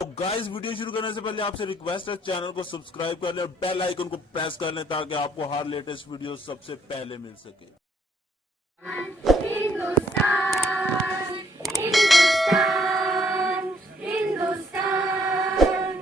तो guys, video शुरू करने से पहले आपसे रिक्वेस्ट है, चैनल को सब्सक्राइब कर लें और बेल आइकन को प्रेस कर लें ताकि आपको हर लेटेस्ट वीडियो सबसे पहले मिल सके। हिंदुस्तान हिंदुस्तान हिंदुस्तान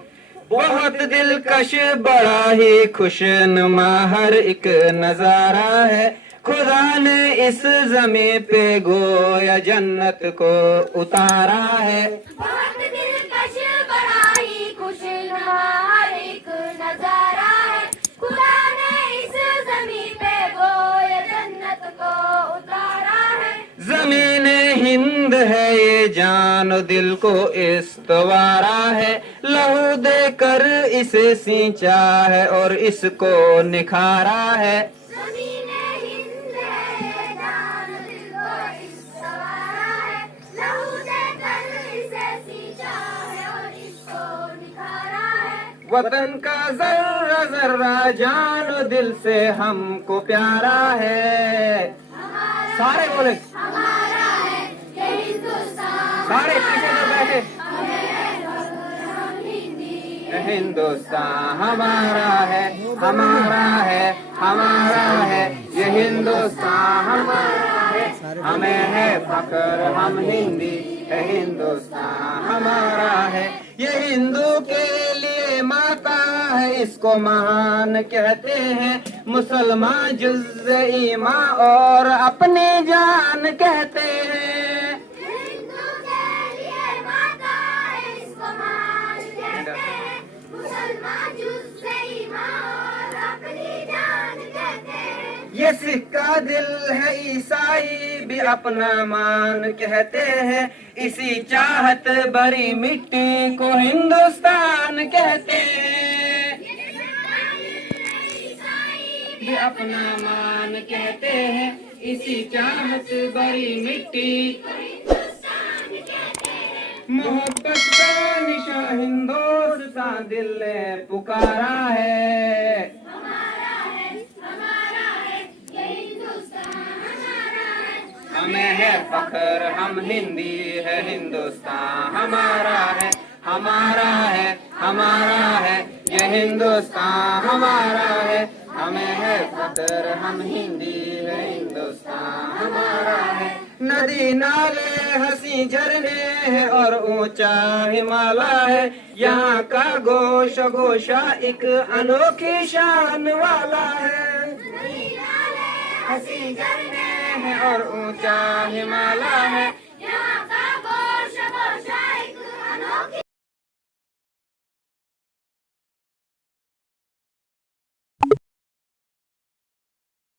बहुत दिलकश बड़ा ही खुशनुमा हर एक नजारा है। खुदा ने इस जमीन पे गोया जन्नत को उतारा है। बहुत दिलकश बड़ा ही खुशनुमा हर एक नजारा है। खुदा ने इस जमीन पे गोया जन्नत को उतारा है। जमीन हिंद है ये जान दिल को इस्तवारा है। लहू देकर इसे सींचा है और इसको निखारा है। जमीन हिंद है ये जान दिल को इस्तवारा है। लहू देकर इसे सींचा है और इसको निखारा है। वतन का जर्रा जर्रा जान दिल से हमको प्यारा है। सारे बोले हमारा है ये हिंदुस्तान। सारे पीछे जो बैठे हम हिंदी हिंदुस्तान हमारा है, हमारा है, हमारा है। ये हिंदुस्तान हमारा है, हमें है फख्र, हम हिंदी है। हिंदुस्तान हमारा है, ये हिंदू के लिए माता है, इसको महान कहते हैं। मुसलमान जुज़् ईमान और अपनी जान कहते हैं। हिंदू के लिए माता है, इसको महान कहते हैं। मुसलमान जुज़् ईमान और अपनी जान कहते हैं। ये सिख का दिल है, ईसाई भी अपना मान कहते हैं। इसी चाहत भरी मिट्टी को हिंदुस्तान कहते हैं। भी अपना मान कहते हैं, इसी चाहत भरी मिट्टी मोहब्बत का निशान हिंदुस्तान दिल ने पुकारा है। हमारा है ये हिंदुस्तान हमारा है। हमें है फख्र, हम हिंदी है। हिंदुस्तान हमारा है, हमारा है, हमारा है। ये हिंदुस्तान हमारा है, हमें है फख्र, हम हिंदी है। हिंदुस्तान हमारा है। नदी नाले हंसी झरने हैं और ऊंचा हिमालय है। यहाँ का गोशा गोशा एक अनोखी शान वाला है। नदी नाले हंसी झरने है और ऊंचा हिमालय है।